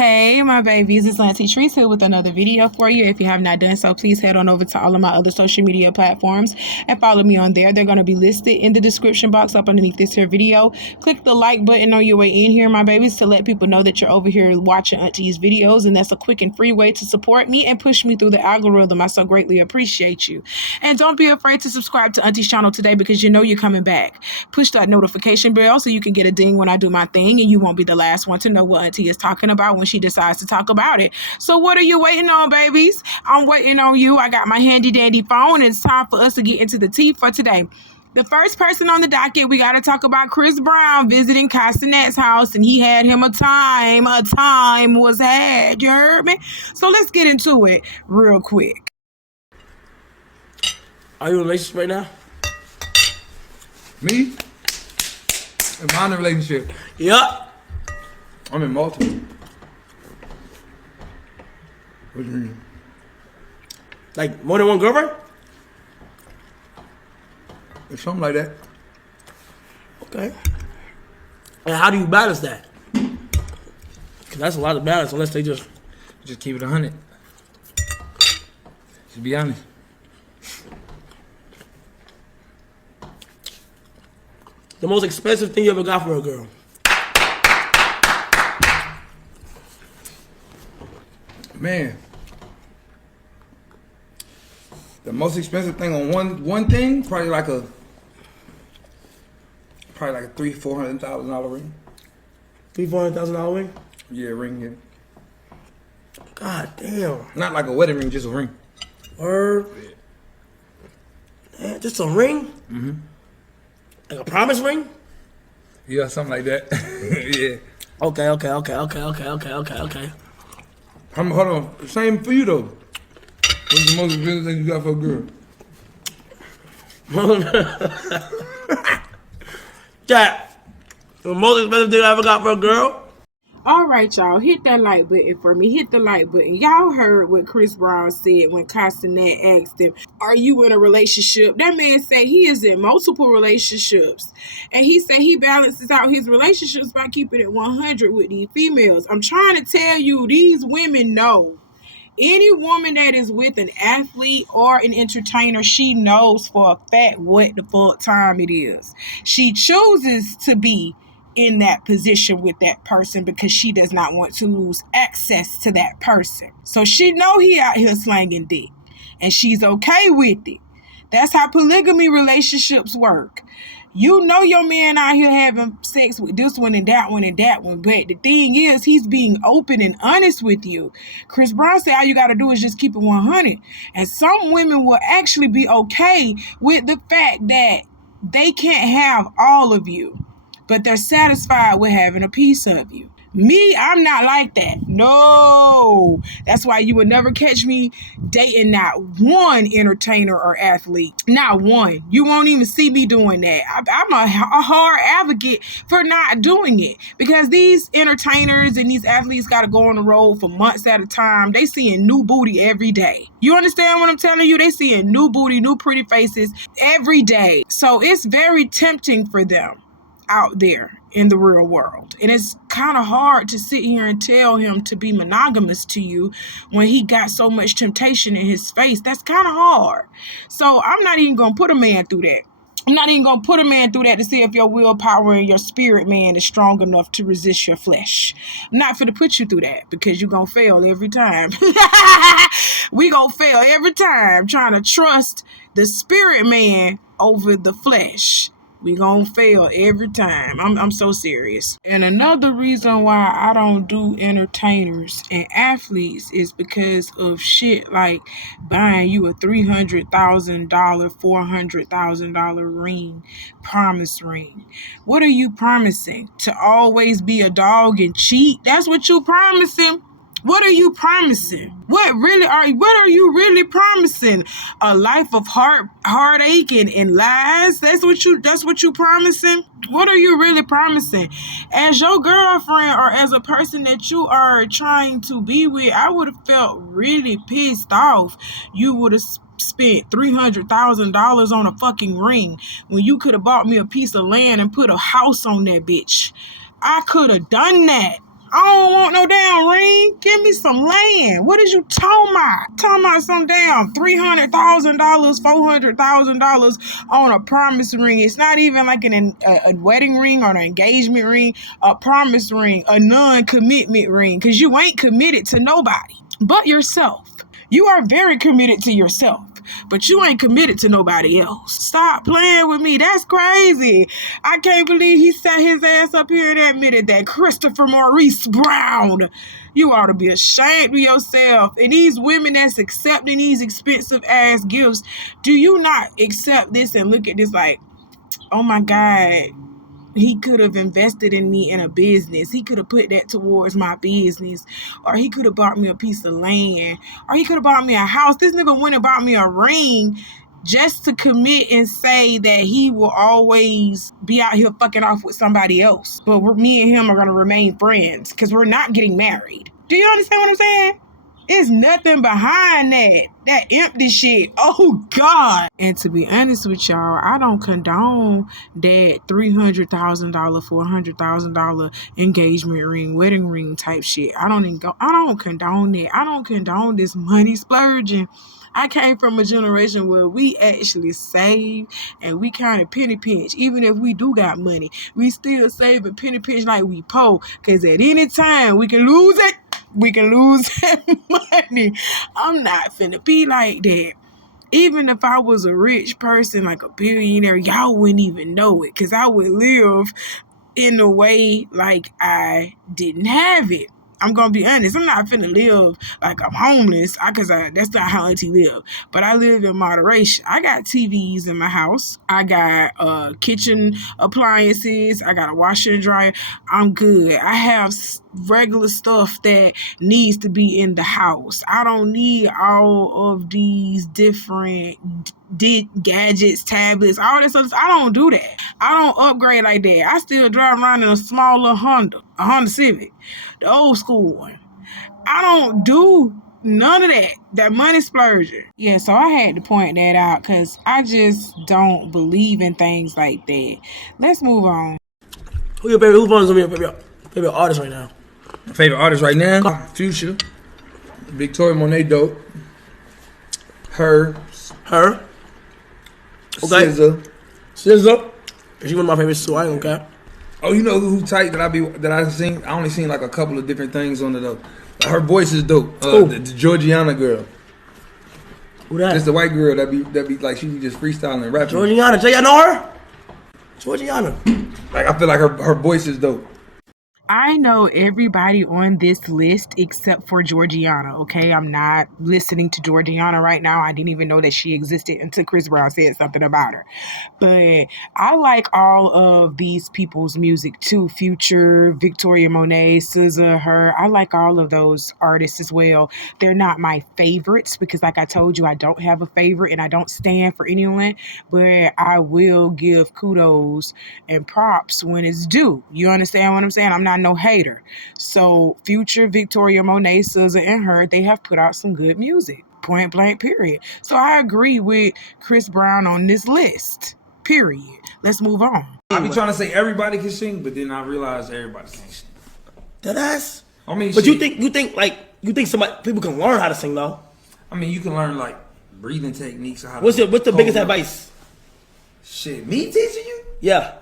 Hey my babies, it's Auntie Trice here with another video for you. If you have not done so, please head on over to all of my other social media platforms and follow me on there. They're going to be listed in the description box up underneath this here video. Click the like button on your way in here, my babies, to let people know that you're over here watching Auntie's videos, and that's a quick and free way to support me and push me through the algorithm. I so greatly appreciate you. And don't be afraid to subscribe to Auntie's channel today because you know you're coming back. Push that notification bell so you can get a ding when I do my thing, and you won't be the last one to know what Auntie is talking about when she decides to talk about it. So what are you waiting on, babies? I'm waiting on you. I got my handy dandy phone, and it's time for us to get into the tea for today. The first person on the docket, we got to talk about Chris Brown visiting Cenat's house, and he had him a time was had, you heard me? So let's get into it real quick. Are you in a relationship right now? Me? Am I in a relationship? Yup. I'm in multiple. What do you mean? Like more than one girlfriend? It's something like that. Okay. And how do you balance that? Because that's a lot of balance unless they just keep it 100. Just be honest. The most expensive thing you ever got for a girl? Man. The most expensive thing on one thing, probably like a $300,000-$400,000 ring. $300,000-$400,000 ring? Yeah, ring, yeah. God damn. Not like a wedding ring, just a ring. Word. Man, just a ring? Mm-hmm. Like a promise ring? Yeah, something like that. Yeah. Okay. Hold on. Same for you though. What's the most expensive thing you got for a girl? Jack, the most expensive thing I ever got for a girl? All right, y'all, hit that like button for me. Hit the like button. Y'all heard what Chris Brown said when Cenat asked him, are you in a relationship? That man said he is in multiple relationships. And he said he balances out his relationships by keeping it 100 with these females. I'm trying to tell you, these women know. Any woman that is with an athlete or an entertainer, she knows for a fact what the fuck time it is. She chooses to be in that position with that person because she does not want to lose access to that person. So she know he out here slanging dick, and she's okay with it. That's how polygamy relationships work. You know your man out here having sex with this one and that one and that one, but the thing is, he's being open and honest with you. Chris Brown said all you got to do is just keep it 100. And some women will actually be okay with the fact that they can't have all of you, but they're satisfied with having a piece of you. Me, I'm not like that. No. That's why you would never catch me dating not one entertainer or athlete. Not one. You won't even see me doing that. I'm a hard advocate for not doing it because these entertainers and these athletes got to go on the road for months at a time. They seeing new booty every day. You understand what I'm telling you? They seeing new booty, new pretty faces every day. So it's very tempting for them out there in the real world. And it's kind of hard to sit here and tell him to be monogamous to you when he got so much temptation in his face. That's kind of hard. So I'm not even going to put a man through that. I'm not even going to put a man through that to see if your willpower and your spirit man is strong enough to resist your flesh. I'm not going to put you through that because you're going to fail every time. We going to fail every time trying to trust the spirit man over the flesh. We gonna fail every time. I'm so serious. And another reason why I don't do entertainers and athletes is because of shit like buying you a $300,000, $400,000 ring, promise ring. What are you promising? To always be a dog and cheat? That's what you promising? What are you promising? What are you really promising? A life of heartache and lies? That's what you promising? What are you really promising? As your girlfriend or as a person that you are trying to be with, I would have felt really pissed off. You would have spent $300,000 on a fucking ring when you could have bought me a piece of land and put a house on that bitch. I could have done that. I don't want no damn ring. Give me some land. What is you talking about? Talking about some damn $300,000, $400,000 on a promise ring. It's not even like a wedding ring or an engagement ring. A promise ring, a non-commitment ring, because you ain't committed to nobody but yourself. You are very committed to yourself, but you ain't committed to nobody else. Stop playing with me. That's crazy. I can't believe he sat his ass up here and admitted that. Christopher Maurice Brown, you ought to be ashamed of yourself. And these women that's accepting these expensive ass gifts, do you not accept this and look at this like, oh my God, he could have invested in me in a business. He could have put that towards my business. Or he could have bought me a piece of land. Or he could have bought me a house. This nigga went and bought me a ring just to commit and say that he will always be out here fucking off with somebody else. But me and him are going to remain friends because we're not getting married. Do you understand what I'm saying? It's nothing behind that empty shit. Oh, God. And to be honest with y'all, I don't condone that $300,000, $400,000 engagement ring, wedding ring type shit. I don't condone that. I don't condone this money splurging. I came from a generation where we actually save and we kind of penny pinch. Even if we do got money, we still save and penny pinch like we poor. Because at any time, we can lose it. We can lose that money. I'm not finna be like that. Even if I was a rich person, like a billionaire, y'all wouldn't even know it. Because I would live in a way like I didn't have it. I'm going to be honest. I'm not finna live like I'm homeless because that's not how Auntie live. But I live in moderation. I got TVs in my house. I got kitchen appliances. I got a washer and dryer. I'm good. I have regular stuff that needs to be in the house. I don't need all of these different gadgets, tablets, all this stuff. I don't do that. I don't upgrade like that. I still drive around in a smaller Honda, a Honda Civic, the old school one. I don't do none of that money splurging. Yeah, so I had to point that out because I just don't believe in things like that. Let's move on. Who's your favorite artist right now? My favorite artist right now? Future. Victoria Monet dope. Her. Okay. SZA. She one of my favorites too. I ain't gonna cap. Oh, you know who tight that I seen? I only seen like a couple of different things on it though. Her voice is dope. The Georgiana girl. Who that? It's the white girl that be like she be just freestyling and rapping. Georgiana. Jay, I know her. Georgiana. Like I feel like her voice is dope. I know everybody on this list except for Georgiana, okay? I'm not listening to Georgiana right now. I didn't even know that she existed until Chris Brown said something about her. But I like all of these people's music too. Future, Victoria Monet, SZA, her. I like all of those artists as well. They're not my favorites because like I told you, I don't have a favorite and I don't stand for anyone. But I will give kudos and props when it's due. You understand what I'm saying? I'm not no hater. So Future, Victoria Monet, SZA, and her, they have put out some good music. Point blank, period. So I agree with Chris Brown on this list. Period. Let's move on. I be trying to say everybody can sing, but then I realize everybody can't sing. Deadass? I mean, but shit. you think somebody people can learn how to sing though? I mean, you can learn like breathing techniques. Or how what's the biggest advice? Shit, me teaching you? Yeah.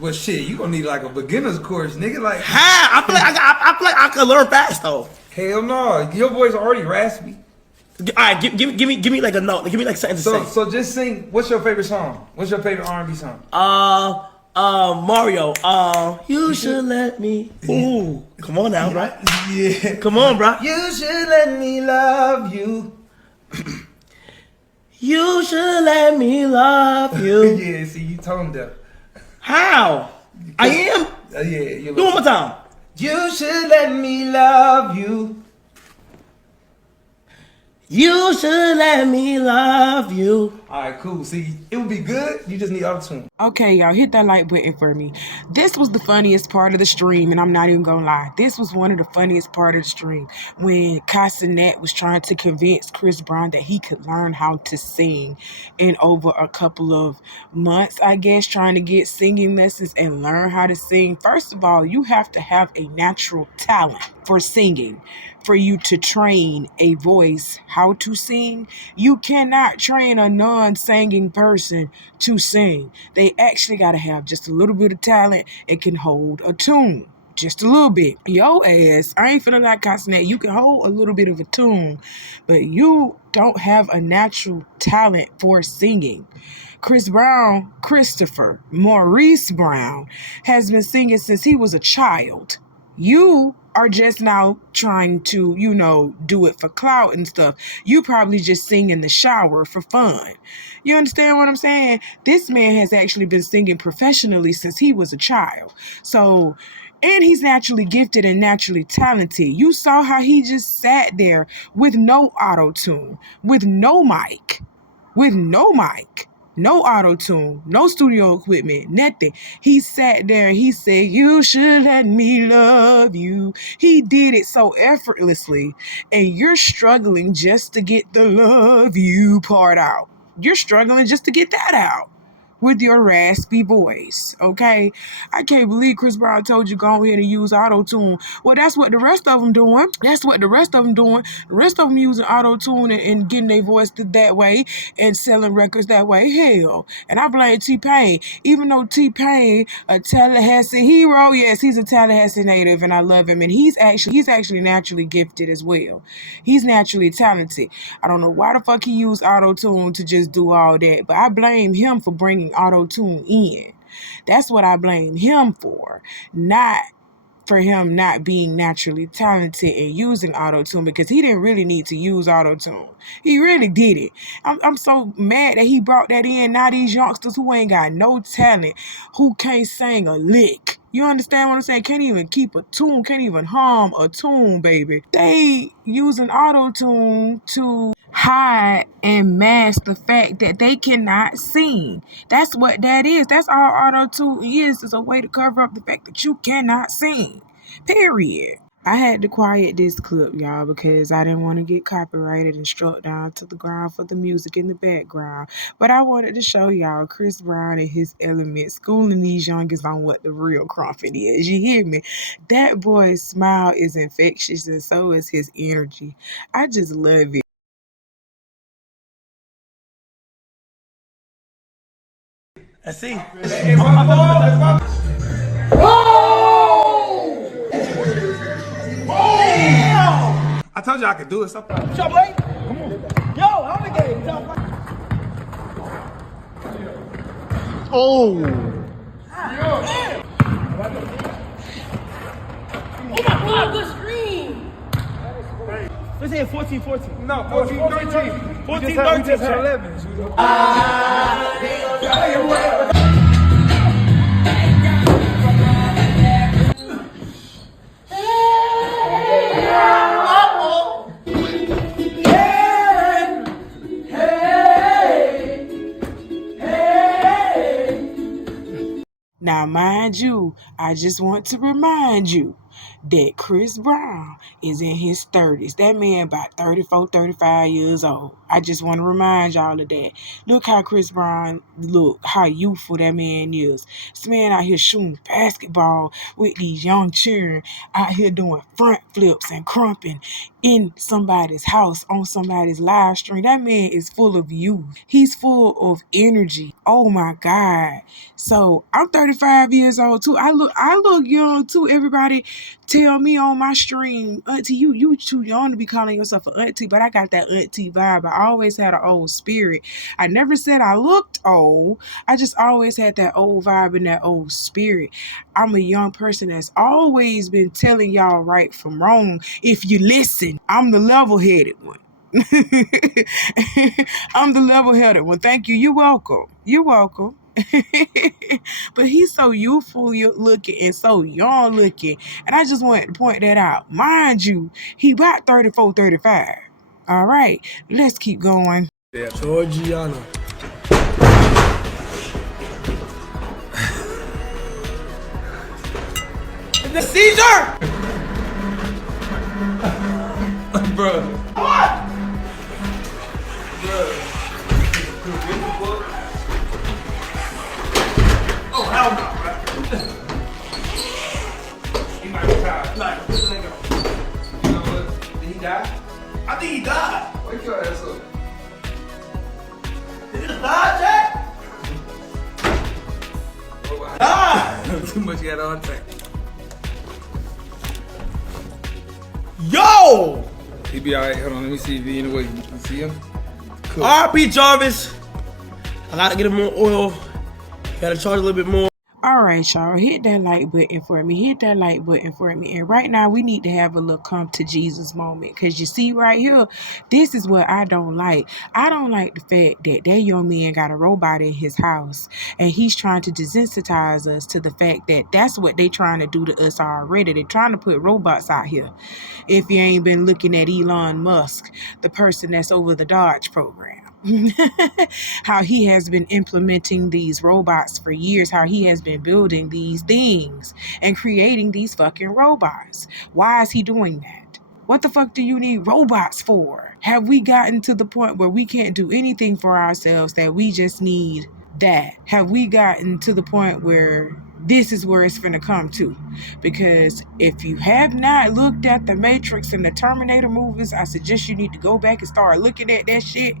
Well, shit, you gonna need like a beginner's course, nigga. Like, how? I feel like I can learn fast though. Hell no, your voice already raspy. All right, give me like a note. Give me like something to say. So just sing. What's your favorite song? What's your favorite R&B song? Mario. You should let me. Ooh, come on now, bro. Yeah, come on, bro. You should let me love you. You should let me love you. Yeah, see, you toned deaf. How? I am? Yeah. Do one more time. You should let me love you. You should let me love you. All right, cool. See, it would be good. You just need auto-tune. Okay, y'all, hit that like button for me. This was the funniest part of the stream, and I'm not even gonna lie. This was one of the funniest part of the stream when Cenat was trying to convince Chris Brown that he could learn how to sing in over a couple of months, I guess, trying to get singing lessons and learn how to sing. First of all, you have to have a natural talent for singing. For you to train a voice how to sing, you cannot train a non-singing person to sing. They actually got to have just a little bit of talent and can hold a tune. Just a little bit. Yo ass, I ain't feeling like Cenat. You can hold a little bit of a tune, but you don't have a natural talent for singing. Christopher Maurice Brown, has been singing since he was a child. You are just now trying to, do it for clout and stuff. You probably just sing in the shower for fun. You understand what I'm saying? This man has actually been singing professionally since he was a child. So, and he's naturally gifted and naturally talented. You saw how he just sat there with no auto-tune, with no mic, no auto-tune, no studio equipment, nothing. He sat there, he said, "You should let me love you." He did it so effortlessly, and you're struggling just to get the love you part out. You're struggling just to get that out with your raspy voice, okay? I can't believe Chris Brown told you go ahead and use auto-tune. Well, that's what the rest of them doing. The rest of them using auto-tune and getting their voice that way and selling records that way. Hell, and I blame T-Pain. Even though T-Pain, a Tallahassee hero, yes, he's a Tallahassee native, and I love him. And he's actually naturally gifted as well. He's naturally talented. I don't know why the fuck he used auto-tune to just do all that, but I blame him for bringing auto-tune in. That's what I blame him for, not for him not being naturally talented and using auto-tune, because he didn't really need to use auto-tune. He really did it. I'm so mad that he brought that in. Now these youngsters who ain't got no talent, who can't sing a lick. You understand what I'm saying? Can't even keep a tune, can't even hum a tune, baby. They using auto-tune to hide and mask the fact that they cannot sing. That's what that is. That's all auto-tune is a way to cover up the fact that you cannot sing. Period. I had to quiet this clip, y'all, because I didn't want to get copyrighted and struck down to the ground for the music in the background. But I wanted to show y'all Chris Brown and his element schooling these youngins on what the real crumpet is. You hear me? That boy's smile is infectious, and so is his energy. I just love it. Let's see. I told you I could do it. Stop. What's up, boy? Come on. Yo, I'm the game. Oh. Oh my God, good screen. Let's say 14-14. No, 14-13. 14-13. We just had 11. Now, mind you, I just want to remind you that Chris Brown is in his 30s. That man about 34, 35 years old. I just want to remind y'all of that. Look how Chris Brown look, how youthful that man is. This man out here shooting basketball with these young children, out here doing front flips and crumping in somebody's house, on somebody's live stream. That man is full of youth. He's full of energy. Oh my God. So I'm 35 years old too. I look young too. Everybody tell me on my stream, "Auntie, you too young to be calling yourself an auntie," but I got that auntie vibe. I always had an old spirit. I never said I looked old. I just always had that old vibe and that old spirit. I'm a young person that's always been telling y'all right from wrong. If you listen, I'm the level-headed one. I'm the level-headed one. Thank you. You're welcome. You're welcome. But he's so youthful looking and so young looking, and I just wanted to point that out. Mind you, he about 34, 35. All right, let's keep going. Georgiana. the Caesar! Bro. What? Oh, hell no, bro. He might be tired. Like, where did they go? You know what? Did he die? I think he died. Wake your ass up. Did he die, Jack? Die! Too much he had on tape. Yo! He be alright. Hold on, let me see if he in the way. You see him? Cool. R.P. Jarvis. I gotta get him more oil. Gotta charge a little bit more. All right, y'all, hit that like button for me. Hit that like button for me. And right now, we need to have a little come to Jesus moment. Because you see right here, this is what I don't like. I don't like the fact that that young man got a robot in his house. And he's trying to desensitize us to the fact that that's what they trying to do to us already. They're trying to put robots out here. If you ain't been looking at Elon Musk, the person that's over the Dodge program. How he has been implementing these robots for years, how he has been building these things and creating these fucking robots. Why is he doing that? What the fuck do you need robots for? Have we gotten to the point where we can't do anything for ourselves, that we just need that? Have we gotten to the point where this is where it's finna come to? Because if you have not looked at the Matrix and the Terminator movies, I suggest you need to go back and start looking at that shit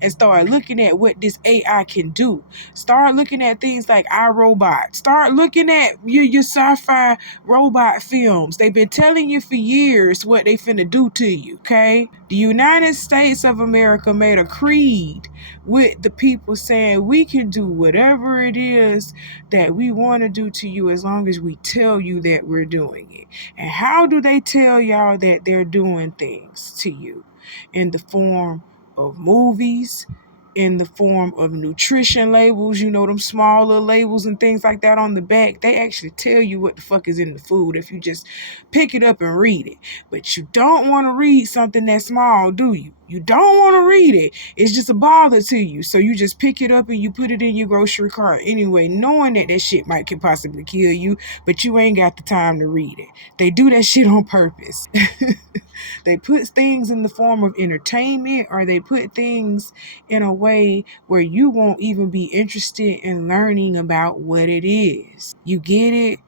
and start looking at what this AI can do. Start looking at things like iRobot. Start looking at your sci-fi robot films. They've been telling you for years what they finna do to you, okay? The United States of America made a creed with the people saying we can do whatever it is that we want to do to you as long as we tell you that we're doing it. And how do they tell y'all that they're doing things to you? In the form of movies, in the form of nutrition labels, you know, them smaller labels and things like that on the back. They actually tell you what the fuck is in the food if you just pick it up and read it. But you don't want to read something that small, do you? You don't want to read it. It's just a bother to you. So you just pick it up and you put it in your grocery cart anyway, knowing that that shit could possibly kill you, but you ain't got the time to read it. They do that shit on purpose. They put things in the form of entertainment, or they put things in a way where you won't even be interested in learning about what it is. You get it?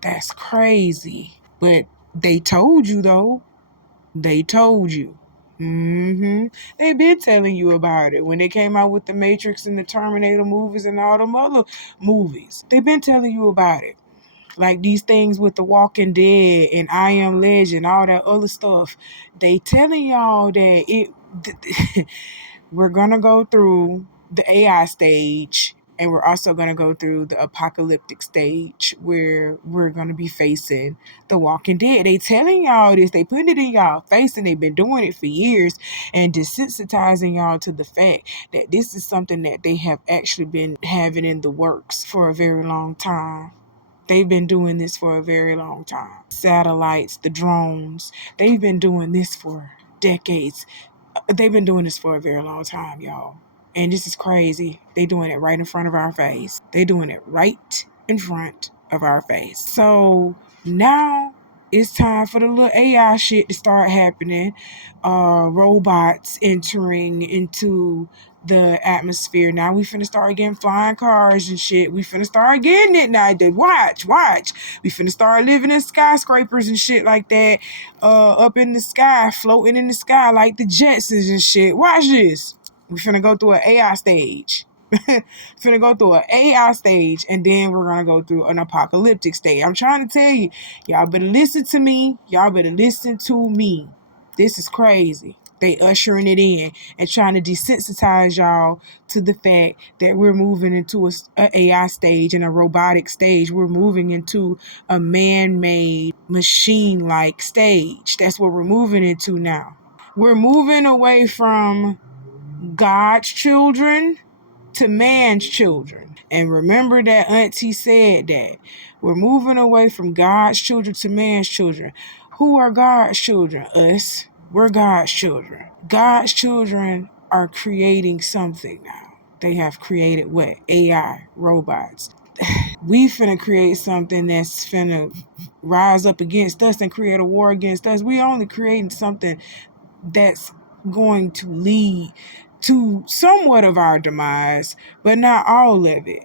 That's crazy. But they told you, though. They told you. They've been telling you about it when they came out with the Matrix and the Terminator movies and all them other movies. They've been telling you about it. Like these things with The Walking Dead and I Am Legend, all that other stuff. They telling y'all that we're gonna go through the AI stage, and we're also gonna go through the apocalyptic stage where we're gonna be facing The Walking Dead. They telling y'all this. They putting it in y'all face, and they've been doing it for years and desensitizing y'all to the fact that this is something that they have actually been having in the works for a very long time. They've been doing this for a very long time. Satellites, the drones, they've been doing this for decades. They've been doing this for a very long time, y'all. And this is crazy. They doing it right in front of our face. They doing it right in front of our face. So now it's time for the little AI shit to start happening. Robots entering into the atmosphere. Now we finna start getting flying cars and shit. We finna start getting it now. Watch. We finna start living in skyscrapers and shit like that. Up in the sky, floating in the sky like the Jetsons and shit. Watch this. We finna go through an AI stage. Finna go through an AI stage, and then we're gonna go through an apocalyptic stage. I'm trying to tell you, y'all better listen to me. Y'all better listen to me. This is crazy. They ushering it in and trying to desensitize y'all to the fact that we're moving into an AI stage and a robotic stage. We're moving into a man-made, machine-like stage. That's what we're moving into now. We're moving away from God's children to man's children. And remember that Auntie said that. We're moving away from God's children to man's children. Who are God's children? Us. We're God's children. God's children are creating something now. They have created what? AI, robots. we finna create something that's finna rise up against us and create a war against us. We only creating something that's going to lead to somewhat of our demise, but not all of it.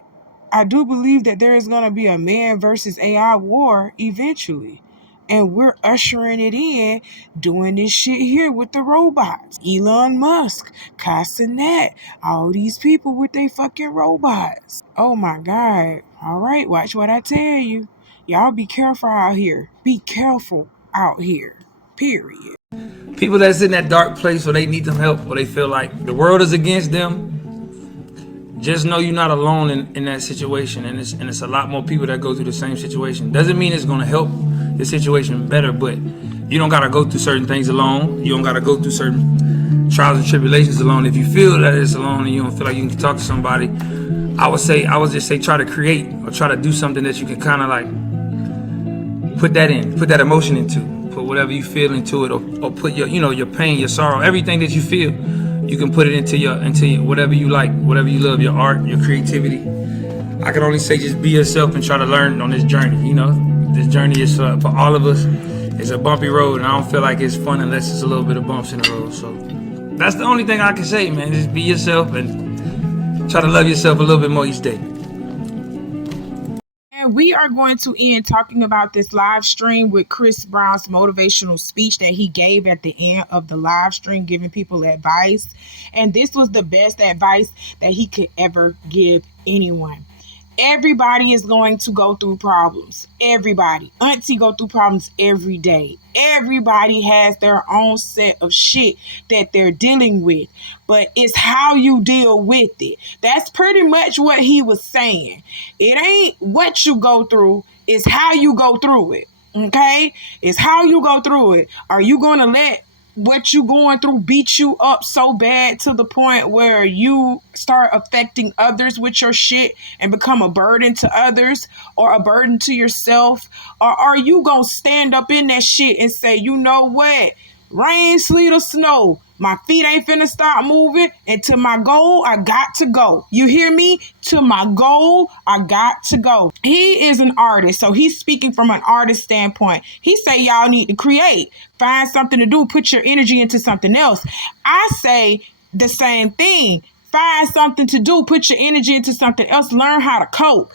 I do believe that there is going to be a man versus AI war eventually. And we're ushering it in, doing this shit here with the robots. Elon Musk, Cenat, all these people with their fucking robots. Oh my God. All right, watch what I tell you. Y'all be careful out here. Be careful out here. Period. People that's in that dark place or they need some help or they feel like the world is against them, just know you're not alone in that situation, and it's a lot more people that go through the same situation. Doesn't mean it's gonna help the situation better, but you don't gotta go through certain things alone. You don't gotta go through certain trials and tribulations alone. If you feel that it's alone and you don't feel like you can talk to somebody, I would just say try to create or try to do something that you can kind of like put that emotion into, put whatever you feel into it, or put your pain, your sorrow, everything that you feel. You can put it into your whatever you like, whatever you love, your art, your creativity. I can only say just be yourself and try to learn on this journey. This journey is for all of us. It's a bumpy road, and I don't feel like it's fun unless it's a little bit of bumps in the road. So that's the only thing I can say, man. Just be yourself and try to love yourself a little bit more each day. And we are going to end talking about this live stream with Chris Brown's motivational speech that he gave at the end of the live stream, giving people advice. And this was the best advice that he could ever give anyone. Everybody is going to go through problems. Everybody. Auntie go through problems every day. Everybody has their own set of shit that they're dealing with. But it's how you deal with it. That's pretty much what he was saying. It ain't what you go through, it's how you go through it. Okay? It's how you go through it. Are you going to let what you going through beat you up so bad to the point where you start affecting others with your shit and become a burden to others or a burden to yourself? Or are you gonna stand up in that shit and say, you know what? Rain, sleet, or snow, my feet ain't finna stop moving, and to my goal, I got to go. You hear me? To my goal, I got to go. He is an artist, so he's speaking from an artist standpoint. He say y'all need to create, find something to do, put your energy into something else. I say the same thing. Find something to do, put your energy into something else, learn how to cope.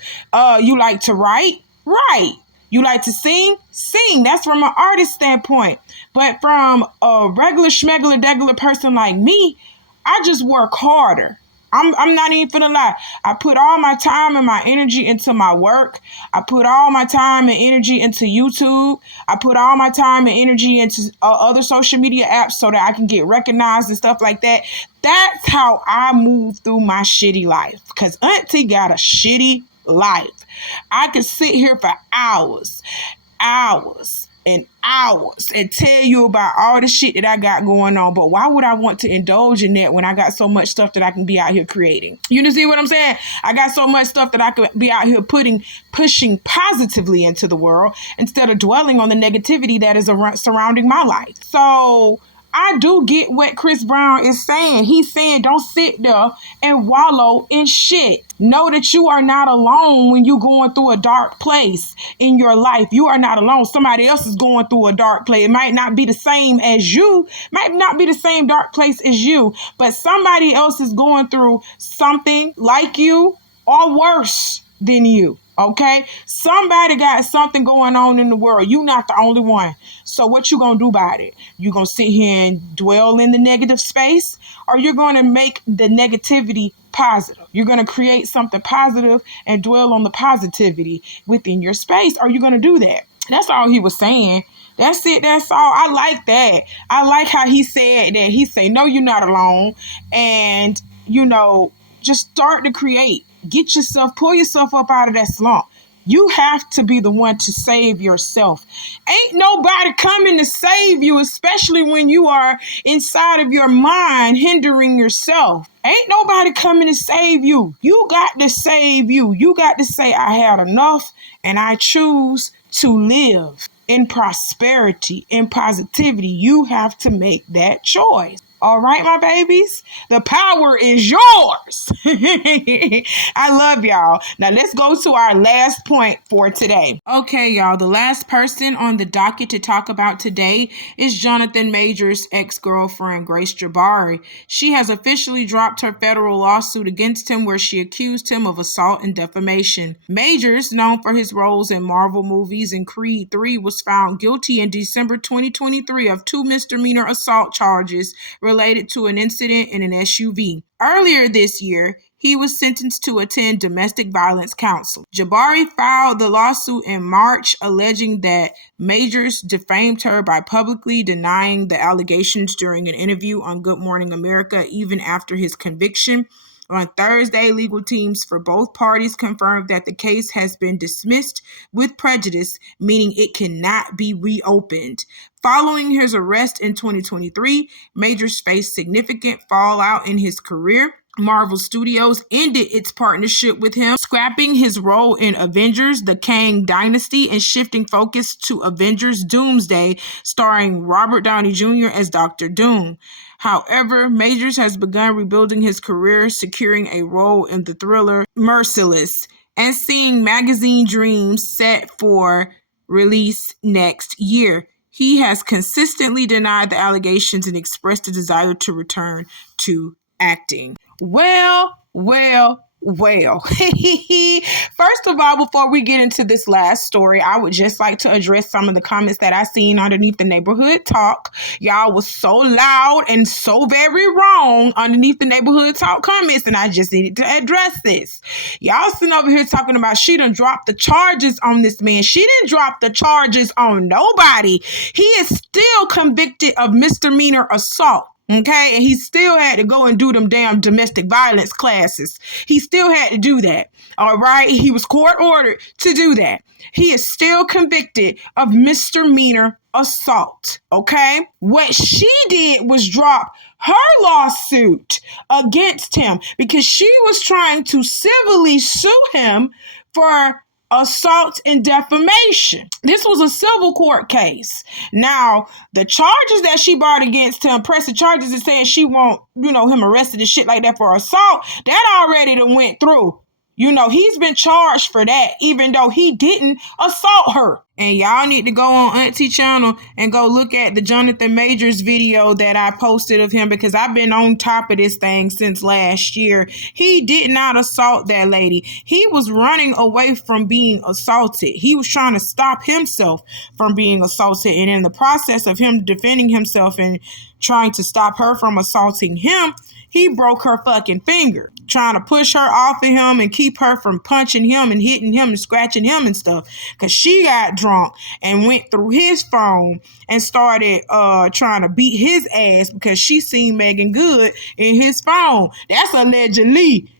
You like to write? Write. You like to sing? Sing. That's from an artist standpoint. But from a regular schmegular degular person like me, I just work harder. I'm not even finna lie. I put all my time and my energy into my work. I put all my time and energy into YouTube. I put all my time and energy into other social media apps so that I can get recognized and stuff like that. That's how I move through my shitty life. Because Auntie got a shitty life. I could sit here for hours and hours and tell you about all the shit that I got going on. But why would I want to indulge in that when I got so much stuff that I can be out here creating? You see what I'm saying? I got so much stuff that I could be out here pushing positively into the world instead of dwelling on the negativity that is surrounding my life. So I do get what Chris Brown is saying. He's saying don't sit there and wallow in shit. Know that you are not alone when you're going through a dark place in your life. You are not alone. Somebody else is going through a dark place. It might not be the same as you, might not be the same dark place as you, but somebody else is going through something like you or worse than you. Okay? Somebody got something going on in the world. You're not the only one. So what you gonna do about it? You gonna sit here and dwell in the negative space, or you're gonna make the negativity positive? You're gonna create something positive and dwell on the positivity within your space. Are you gonna do that? That's all he was saying. That's it. That's all. I like that. I like how he said that. He say, no, you're not alone. And, just start to create. Get yourself, pull yourself up out of that slump. You have to be the one to save yourself. Ain't nobody coming to save you, especially when you are inside of your mind hindering yourself. Ain't nobody coming to save you. You got to save you. You got to say, I had enough and I choose to live in prosperity, in positivity. You have to make that choice. All right, my babies, the power is yours. I love y'all. Now let's go to our last point for today. Okay, y'all, the last person on the docket to talk about today is Jonathan Majors' ex-girlfriend, Grace Jabari. She has officially dropped her federal lawsuit against him where she accused him of assault and defamation. Majors, known for his roles in Marvel movies and Creed 3, was found guilty in December 2023 of 2 misdemeanor assault charges related to an incident in an SUV. Earlier this year, he was sentenced to attend domestic violence counseling. Jabari filed the lawsuit in March, alleging that Majors defamed her by publicly denying the allegations during an interview on Good Morning America, even after his conviction. On Thursday, legal teams for both parties confirmed that the case has been dismissed with prejudice, meaning it cannot be reopened. Following his arrest in 2023, Majors faced significant fallout in his career. Marvel Studios ended its partnership with him, scrapping his role in Avengers: The Kang Dynasty and shifting focus to Avengers: Doomsday, starring Robert Downey Jr. as Dr. Doom. However, Majors has begun rebuilding his career, securing a role in the thriller Merciless and seeing Magazine Dreams set for release next year. He has consistently denied the allegations and expressed a desire to return to acting. Well. First of all, before we get into this last story, I would just like to address some of the comments that I seen underneath the neighborhood talk. Y'all was so loud and so very wrong underneath the neighborhood talk comments, and I just needed to address this. Y'all sitting over here talking about she done dropped the charges on this man. She didn't drop the charges on nobody. He is still convicted of misdemeanor assault. Okay, and he still had to go and do them damn domestic violence classes. He still had to do that. All right, he was court ordered to do that. He is still convicted of misdemeanor assault. Okay, what she did was drop her lawsuit against him because she was trying to civilly sue him for assault and defamation. This was a civil court case. Now, the charges that she brought against him, pressing charges and saying she want, him arrested and shit like that for assault, that already done went through. He's been charged for that, even though he didn't assault her. And y'all need to go on Auntie channel and go look at the Jonathan Majors video that I posted of him, because I've been on top of this thing since last year. He did not assault that lady. He was running away from being assaulted. He was trying to stop himself from being assaulted. And in the process of him defending himself and trying to stop her from assaulting him, he broke her fucking finger, trying to push her off of him and keep her from punching him and hitting him and scratching him and stuff. Because she got drunk and went through his phone and started trying to beat his ass because she seen Megan Good in his phone. That's allegedly.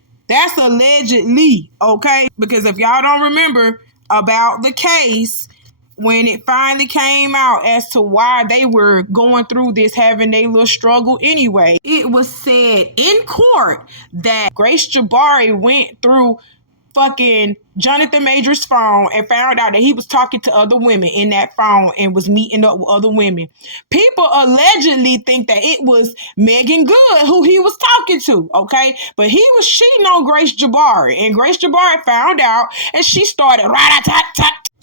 Okay? Because if y'all don't remember about the case, when it finally came out as to why they were going through this, having their little struggle anyway, it was said in court that Grace Jabari went through fucking Jonathan Majors' phone and found out that he was talking to other women in that phone and was meeting up with other women. People allegedly think that it was Megan Good who he was talking to, okay? But he was cheating on Grace Jabari, and Grace Jabari found out, and she started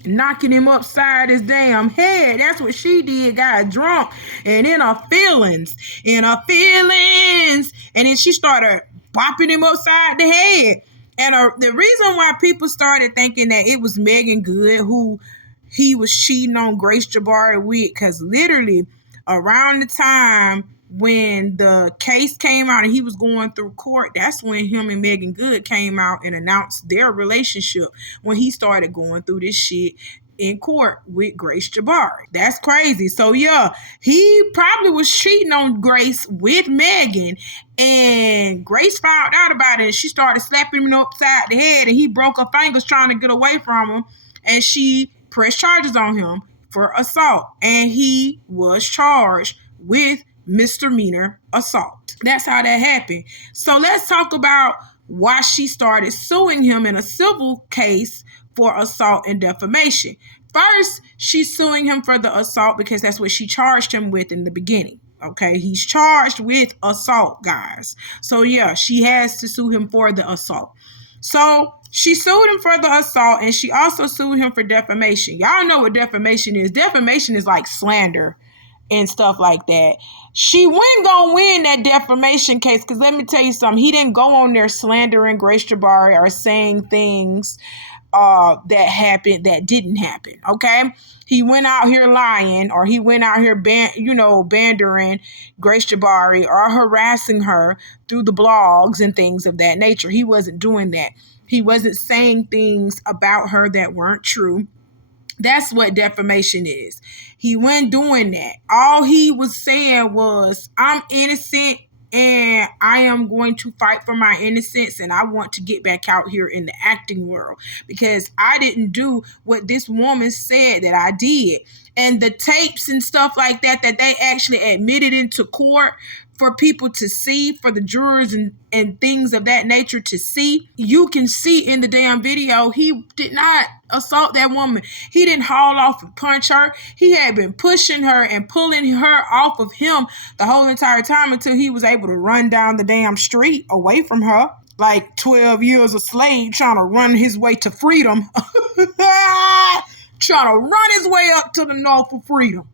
knocking him upside his damn head. That's what she did. Got drunk and in her feelings. And then she started bopping him upside the head. And the reason why people started thinking that it was Megan Good who he was cheating on Grace Jabari with, because literally around the time when the case came out and he was going through court, that's when him and Megan Good came out and announced their relationship, when he started going through this shit in court with Grace Jabari. That's crazy. So yeah, he probably was cheating on Grace with Megan, and Grace found out about it and she started slapping him upside the head, and he broke her fingers trying to get away from him, and she pressed charges on him for assault, and he was charged with misdemeanor assault. That's how that happened. So let's talk about why she started suing him in a civil case for assault and defamation. First, she's suing him for the assault because that's what she charged him with in the beginning. Okay, he's charged with assault, guys. So yeah, she has to sue him for the assault. So she sued him for the assault, and she also sued him for defamation. Y'all know what defamation is. Defamation is like slander and stuff like that. She wasn't gonna win that defamation case, because let me tell you something. He didn't go on there slandering Grace Jabari or saying things that happened that didn't happen. Okay, he went out here lying, or he went out here bandering Grace Jabari or harassing her through the blogs and things of that nature. He wasn't doing that. He wasn't saying things about her that weren't true. That's what defamation is. He wasn't doing that. All he was saying was, I'm innocent and I am going to fight for my innocence, and I want to get back out here in the acting world because I didn't do what this woman said that I did. And the tapes and stuff like that they actually admitted into court for people to see, for the jurors and things of that nature to see. You can see in the damn video, he did not assault that woman. He didn't haul off and punch her. He had been pushing her and pulling her off of him the whole entire time until he was able to run down the damn street away from her. Like 12 years a slave trying to run his way to freedom. Trying to run his way up to the north for freedom.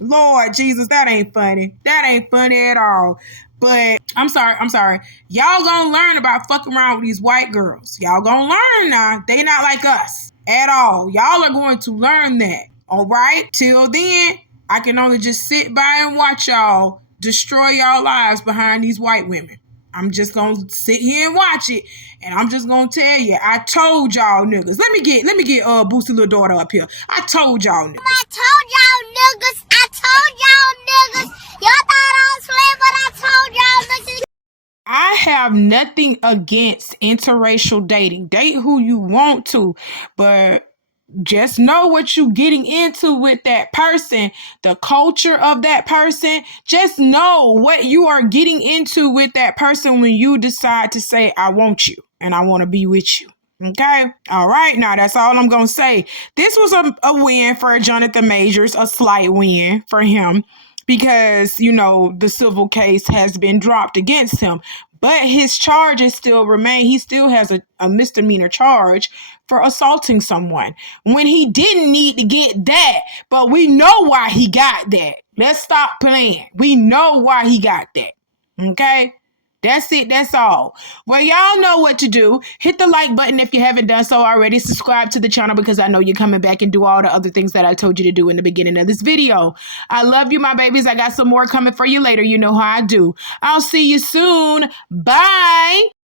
Lord Jesus, that ain't funny. That ain't funny at all. But I'm sorry. Y'all gonna learn about fucking around with these white girls. Y'all gonna learn now. They not like us at all. Y'all are going to learn that. All right? Till then, I can only just sit by and watch y'all destroy y'all lives behind these white women. I'm just gonna sit here and watch it, and I'm just gonna tell you, I told y'all niggas. Let me get Boosie little daughter up here. I told y'all niggas. I told y'all niggas. Y'all thought I was playing, but I told y'all niggas. I have nothing against interracial dating. Date who you want to, but just know what you're getting into with that person, the culture of that person. Just know what you are getting into with that person when you decide to say, I want you and I want to be with you. Okay. All right. Now that's all I'm going to say. This was a win for Jonathan Majors, a slight win for him because, the civil case has been dropped against him. But his charges still remain. He still has a misdemeanor charge for assaulting someone when he didn't need to get that. But we know why he got that. Let's stop playing. We know why he got that. Okay? That's it. That's all. Well, y'all know what to do. Hit the like button if you haven't done so already. Subscribe to the channel because I know you're coming back and do all the other things that I told you to do in the beginning of this video. I love you, my babies. I got some more coming for you later. You know how I do. I'll see you soon. Bye.